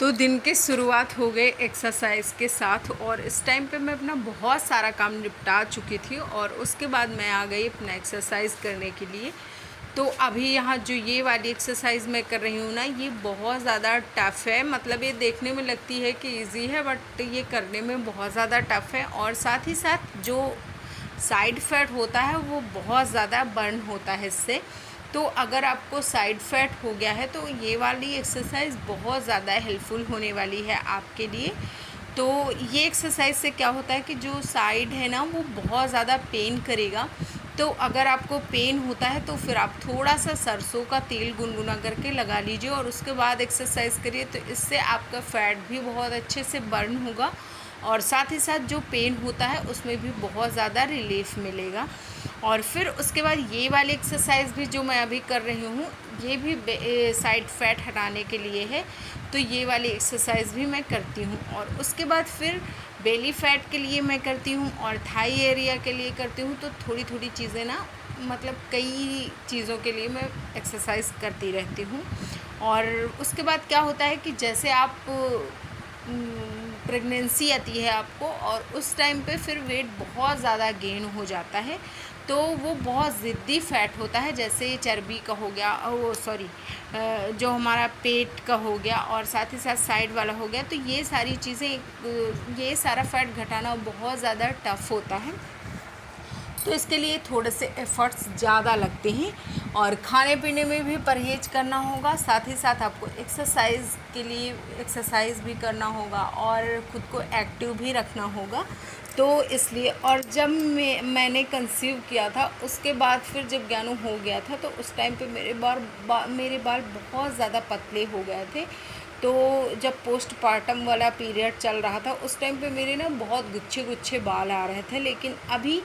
तो दिन की शुरुआत हो गई एक्सरसाइज के साथ और इस टाइम पे मैं अपना बहुत सारा काम निपटा चुकी थी और उसके बाद मैं आ गई अपना एक्सरसाइज करने के लिए। तो अभी यहाँ जो ये वाली एक्सरसाइज मैं कर रही हूँ ना, ये बहुत ज़्यादा टफ़ है। मतलब ये देखने में लगती है कि इजी है, बट ये करने में बहुत ज़्यादा टफ़ है। और साथ ही साथ जो साइड फैट होता है वो बहुत ज़्यादा बर्न होता है इससे। तो अगर आपको साइड फैट हो गया है तो ये वाली एक्सरसाइज बहुत ज़्यादा हेल्पफुल होने वाली है आपके लिए। तो ये एक्सरसाइज से क्या होता है कि जो साइड है ना वो बहुत ज़्यादा पेन करेगा। तो अगर आपको पेन होता है तो फिर आप थोड़ा सा सरसों का तेल गुनगुना करके लगा लीजिए और उसके बाद एक्सरसाइज करिए। तो इससे आपका फैट भी बहुत अच्छे से बर्न होगा और साथ ही साथ जो पेन होता है उसमें भी बहुत ज़्यादा रिलीफ मिलेगा। और फिर उसके बाद ये वाली एक्सरसाइज भी जो मैं अभी कर रही हूँ, ये भी साइड फैट हटाने के लिए है। तो ये वाली एक्सरसाइज भी मैं करती हूँ और उसके बाद फिर बेली फैट के लिए मैं करती हूँ और थाई एरिया के लिए करती हूँ। तो थोड़ी थोड़ी चीज़ें ना, मतलब कई चीज़ों के लिए मैं एक्सरसाइज करती रहती हूँ। और उसके बाद क्या होता है कि जैसे आप प्रेगनेंसी आती है आपको और उस टाइम पे फिर वेट बहुत ज़्यादा गेन हो जाता है। तो वो बहुत ज़िद्दी फैट होता है, जैसे चर्बी का हो गया, वो सॉरी, जो हमारा पेट का हो गया और साथ ही साथ साइड वाला हो गया। तो ये सारी चीज़ें, ये सारा फैट घटाना बहुत ज़्यादा टफ़ होता है। तो इसके लिए थोड़े से एफ़र्ट्स ज़्यादा लगते हैं और खाने पीने में भी परहेज़ करना होगा। साथ ही साथ आपको एक्सरसाइज़ के लिए एक्सरसाइज़ भी करना होगा और ख़ुद को एक्टिव भी रखना होगा। तो इसलिए, और जब मैंने कंसीव किया था उसके बाद फिर जब ज्ञानू हो गया था तो उस टाइम पे मेरे बाल बहुत ज़्यादा पतले हो गए थे। तो जब पोस्टपार्टम वाला पीरियड चल रहा था उस टाइम पे मेरे ना बहुत गुच्छे गुच्छे बाल आ रहे थे। लेकिन अभी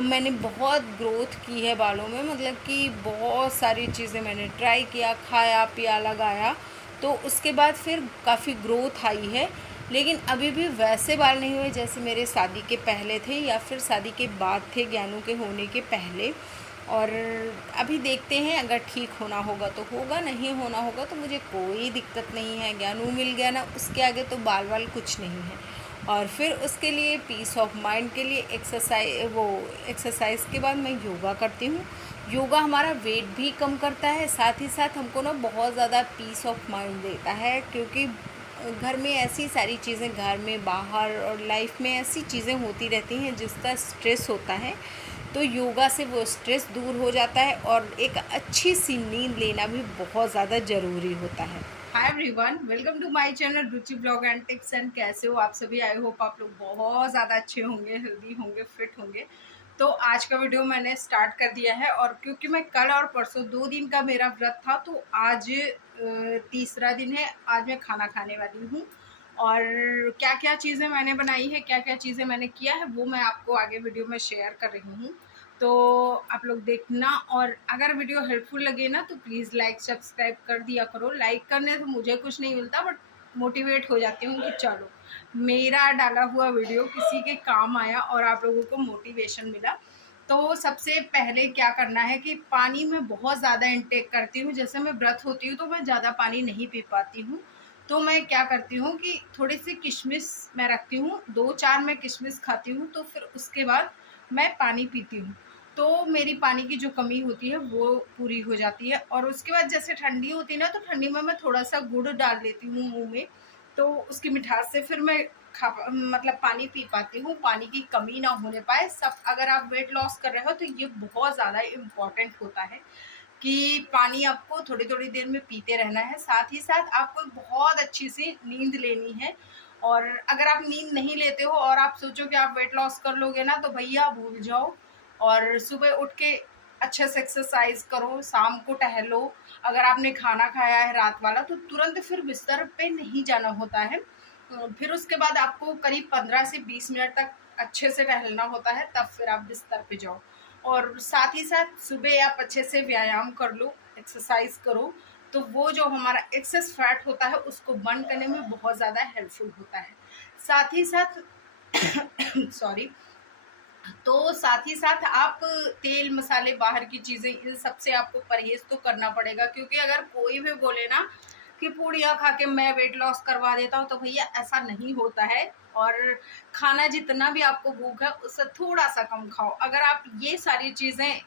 मैंने बहुत ग्रोथ की है बालों में, मतलब कि बहुत सारी चीज़ें मैंने ट्राई किया, खाया पिया लगाया, तो उसके बाद फिर काफ़ी ग्रोथ आई है। लेकिन अभी भी वैसे बाल नहीं हुए जैसे मेरे शादी के पहले थे या फिर शादी के बाद थे, ज्ञानू के होने के पहले। और अभी देखते हैं, अगर ठीक होना होगा तो होगा, नहीं होना होगा तो मुझे कोई दिक्कत नहीं है। ज्ञानू मिल गया ना, उसके आगे तो बाल वाल कुछ नहीं है। और फिर उसके लिए पीस ऑफ माइंड के लिए एक्सरसाइज के बाद मैं योगा करती हूँ। योगा हमारा वेट भी कम करता है, साथ ही साथ हमको ना बहुत ज़्यादा पीस ऑफ माइंड देता है। क्योंकि घर में ऐसी सारी चीज़ें, घर में बाहर और लाइफ में ऐसी चीज़ें होती रहती हैं जिसका स्ट्रेस होता है। तो योगा से वो स्ट्रेस दूर हो जाता है और एक अच्छी सी नींद लेना भी बहुत ज़्यादा ज़रूरी होता है। Hi everyone, welcome to my channel Ruchi blog and tips and. कैसे हो आप सभी? आई होप आप लोग बहुत ज़्यादा अच्छे होंगे, हेल्दी होंगे, फिट होंगे। तो आज का वीडियो मैंने स्टार्ट कर दिया है और क्योंकि मैं कल और परसों 2 दिन का मेरा व्रत था, तो आज तीसरा दिन है। आज मैं खाना खाने वाली हूँ और क्या क्या चीज़ें मैंने बनाई है, क्या क्या चीज़ें मैंने किया है, वो मैं आपको आगे वीडियो में शेयर कर रही हूँ। तो आप लोग देखना, और अगर वीडियो हेल्पफुल लगे ना तो प्लीज़ लाइक सब्सक्राइब कर दिया करो। लाइक करने से मुझे कुछ नहीं मिलता, बट मोटिवेट हो जाती हूँ कि चलो मेरा डाला हुआ वीडियो किसी के काम आया और आप लोगों को मोटिवेशन मिला। तो सबसे पहले क्या करना है कि पानी में बहुत ज़्यादा इंटेक करती हूँ। जैसे मैं व्रत होती हूँ तो मैं ज़्यादा पानी नहीं पी पाती हूँ। तो मैं क्या करती हूँ कि थोड़ी सी किशमिश मैं रखती हूँ, 2-4 मैं किशमिश खाती हूँ, तो फिर उसके बाद मैं पानी पीती हूँ। तो मेरी पानी की जो कमी होती है वो पूरी हो जाती है। और उसके बाद जैसे ठंडी होती है ना, तो ठंडी में मैं थोड़ा सा गुड़ डाल लेती हूँ मुँह में, तो उसकी मिठास से फिर मैं मतलब पानी पी पाती हूँ, पानी की कमी ना होने पाए। सब, अगर आप वेट लॉस कर रहे हो तो ये बहुत ज़्यादा इम्पॉर्टेंट होता है कि पानी आपको थोड़ी थोड़ी देर में पीते रहना है। साथ ही साथ आपको बहुत अच्छी सी नींद लेनी है। और अगर आप नींद नहीं लेते हो और आप सोचो कि आप वेट लॉस कर लोगे ना, तो भैया भूल जाओ। और सुबह उठ के अच्छे से एक्सरसाइज करो, शाम को टहलो। अगर आपने खाना खाया है रात वाला तो तुरंत फिर बिस्तर पे नहीं जाना होता है। फिर उसके बाद आपको करीब 15 से 20 मिनट तक अच्छे से टहलना होता है, तब फिर आप बिस्तर पे जाओ। और साथ ही साथ सुबह आप अच्छे से व्यायाम कर लो, एक्सरसाइज करो। तो वो जो हमारा एक्सेस फैट होता है उसको बर्न करने में बहुत ज़्यादा हेल्पफुल होता है। साथ ही साथ सॉरी, तो साथ ही साथ आप तेल मसाले, बाहर की चीज़ें, इन सब से आपको परहेज़ तो करना पड़ेगा। क्योंकि अगर कोई भी बोले ना कि पूड़ियाँ खा के मैं वेट लॉस करवा देता हूँ, तो भैया ऐसा नहीं होता है। और खाना जितना भी आपको भूख है उससे थोड़ा सा कम खाओ। अगर आप ये सारी चीज़ें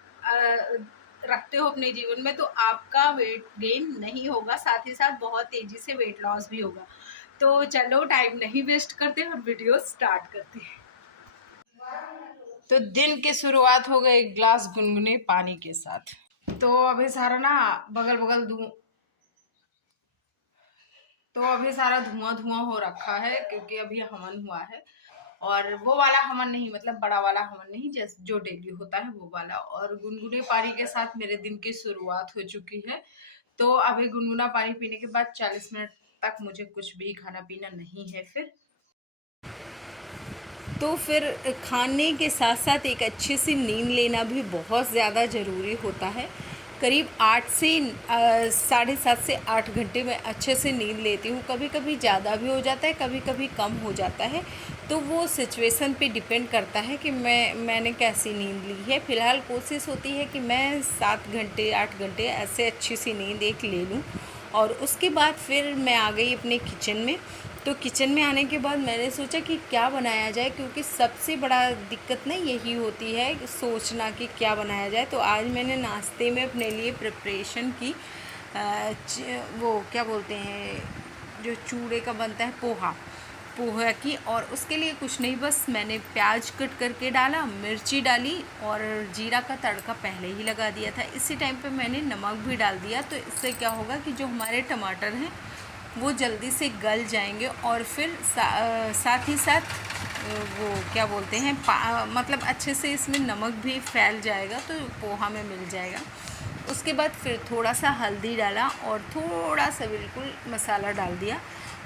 रखते हो अपने जीवन में, तो आपका वेट गेन नहीं होगा, साथ ही साथ बहुत तेजी से वेट लॉस भी होगा। तो चलो टाइम नहीं वेस्ट करते और वीडियो स्टार्ट करते हैं। तो दिन की शुरुआत हो गई एक ग्लास गुनगुने पानी के साथ। तो अभी सारा ना बगल बगल धुआं धुआं हो रखा है, क्योंकि अभी हवन हुआ है। और वो वाला हवन नहीं, मतलब बड़ा वाला हवन नहीं, जैसे जो डेली होता है वो वाला। और गुनगुने पानी के साथ मेरे दिन की शुरुआत हो चुकी है। तो अभी गुनगुना पानी पीने के बाद 40 मिनट तक मुझे कुछ भी खाना पीना नहीं है। फिर खाने के साथ साथ एक अच्छी सी नींद लेना भी बहुत ज़्यादा ज़रूरी होता है। करीब 8 से 7.5 से 8 घंटे में अच्छे से नींद लेती हूँ। कभी कभी ज़्यादा भी हो जाता है, कभी कभी कम हो जाता है। तो वो सिचुएशन पे डिपेंड करता है कि मैंने कैसी नींद ली है। फ़िलहाल कोशिश होती है कि मैं 7 घंटे 8 घंटे ऐसे अच्छी सी नींद एक ले लूँ। और उसके बाद फिर मैं आ गई अपने किचन में। तो किचन में आने के बाद मैंने सोचा कि क्या बनाया जाए, क्योंकि सबसे बड़ा दिक्कत ना यही होती है सोचना कि क्या बनाया जाए। तो आज मैंने नाश्ते में अपने लिए प्रिपरेशन की वो क्या बोलते हैं, जो चूड़े का बनता है, पोहा की। और उसके लिए कुछ नहीं, बस मैंने प्याज कट करके डाला, मिर्ची डाली और जीरा का तड़का पहले ही लगा दिया था। इसी टाइम पे मैंने नमक भी डाल दिया। तो इससे क्या होगा कि जो हमारे टमाटर हैं वो जल्दी से गल जाएंगे। और फिर साथ ही साथ वो क्या बोलते हैं, मतलब अच्छे से इसमें नमक भी फैल जाएगा, तो पोहा में मिल जाएगा। उसके बाद फिर थोड़ा सा हल्दी डाला और थोड़ा सा बिल्कुल मसाला डाल दिया।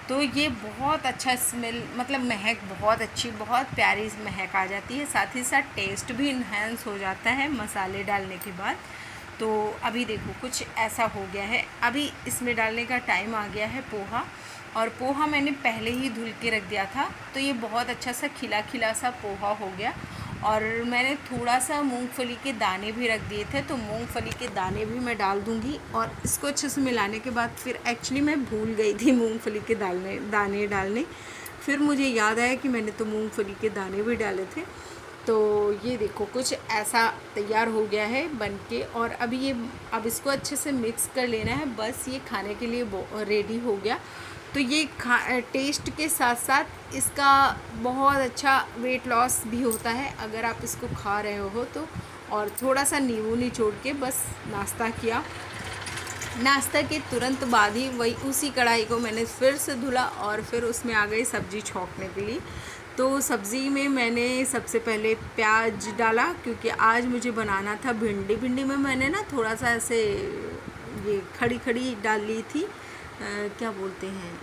तो ये बहुत अच्छा स्मेल, मतलब महक बहुत अच्छी, बहुत प्यारी महक आ जाती है। साथ ही साथ टेस्ट भी इन्हेंस हो जाता है मसाले डालने के बाद। तो अभी देखो कुछ ऐसा हो गया है। अभी इसमें डालने का टाइम आ गया है पोहा। और पोहा मैंने पहले ही धुल के रख दिया था, तो ये बहुत अच्छा सा खिला खिला सा पोहा हो गया। और मैंने थोड़ा सा मूंगफली के दाने भी रख दिए थे, तो मूंगफली के दाने भी मैं डाल दूँगी। और इसको अच्छे से मिलाने के बाद फिर एक्चुअली मैं भूल गई थी मूंगफली के दाने डालने। फिर मुझे याद आया कि मैंने तो मूंगफली के दाने भी डाले थे। तो ये देखो कुछ ऐसा तैयार हो गया है बनके। और अब इसको अच्छे से मिक्स कर लेना है, बस ये खाने के लिए रेडी हो गया। तो ये टेस्ट के साथ साथ इसका बहुत अच्छा वेट लॉस भी होता है अगर आप इसको खा रहे हो तो। और थोड़ा सा नींबू निचोड़ के बस नाश्ता किया। नाश्ता के तुरंत बाद ही उसी कढ़ाई को मैंने फिर से धुला और फिर उसमें आ गई सब्ज़ी छौंकने के लिए। तो सब्ज़ी में मैंने सबसे पहले प्याज डाला, क्योंकि आज मुझे बनाना था भिंडी में मैंने ना थोड़ा सा ऐसे ये खड़ी डाल ली थी, क्या बोलते हैं,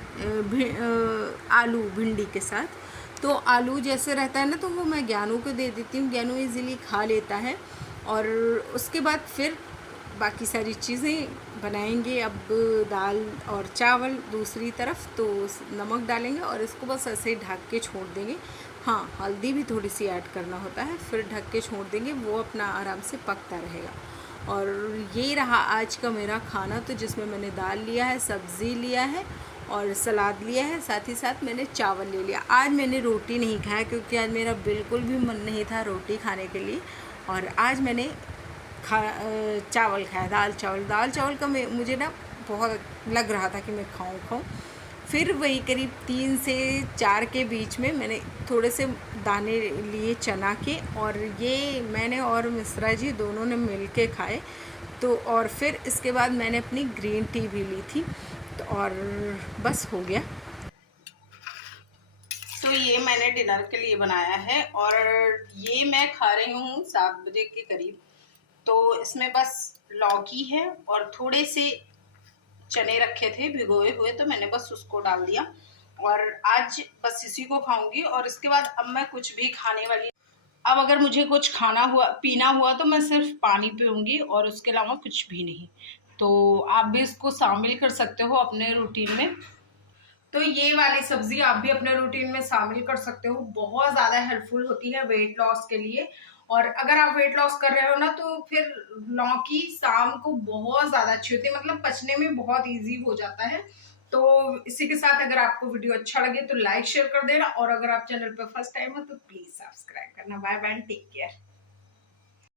आलू भिंडी के साथ। तो आलू जैसे रहता है ना, तो वो मैं ज्ञानू को दे देती हूँ, ज्ञानू इजीली खा लेता है। और उसके बाद फिर बाकी सारी चीज़ें बनाएंगे। अब दाल और चावल दूसरी तरफ, तो नमक डालेंगे और इसको बस ऐसे ढक के छोड़ देंगे। हाँ, हल्दी भी थोड़ी सी ऐड करना होता है, फिर ढक के छोड़ देंगे, वो अपना आराम से पकता रहेगा। और ये रहा आज का मेरा खाना, तो जिसमें मैंने दाल लिया है, सब्ज़ी लिया है और सलाद लिया है, साथ ही साथ मैंने चावल ले लिया। आज मैंने रोटी नहीं खाया, क्योंकि आज मेरा बिल्कुल भी मन नहीं था रोटी खाने के लिए। और आज मैंने चावल खाया, दाल चावल का मुझे ना बहुत लग रहा था कि मैं खाऊं। फिर वही करीब 3 से 4 के बीच में मैंने थोड़े से दाने लिए चना के, और ये मैंने और मिश्रा जी दोनों ने मिल के खाए। तो और फिर इसके बाद मैंने अपनी ग्रीन टी भी ली थी। तो और बस हो गया। तो ये मैंने डिनर के लिए बनाया है और ये मैं खा रही हूँ 7 बजे के करीब। तो इसमें बस लौकी है और थोड़े से चने रखे थे भिगोए हुए, तो मैंने बस उसको डाल दिया और आज बस इसी को खाऊंगी। और इसके बाद अब मैं कुछ भी खाने वाली, अब अगर मुझे कुछ पीना हुआ तो मैं सिर्फ पानी पीऊंगी और उसके अलावा कुछ भी नहीं। तो आप भी इसको शामिल कर सकते हो अपने रूटीन में। तो ये वाली सब्जी आप भी अपने रूटीन में शामिल कर सकते हो, बहुत ज्यादा हेल्पफुल होती है वेट लॉस के लिए। और अगर आप वेट लॉस कर रहे हो ना, तो फिर लौकी शाम को बहुत ज्यादा अच्छी होती है, मतलब पचने में बहुत इजी हो जाता है। तो इसी के साथ अगर आपको वीडियो अच्छा लगे तो लाइक शेयर कर देना, और अगर आप चैनल पर फर्स्ट टाइम हो तो प्लीज सब्सक्राइब करना। Bye bye, take care.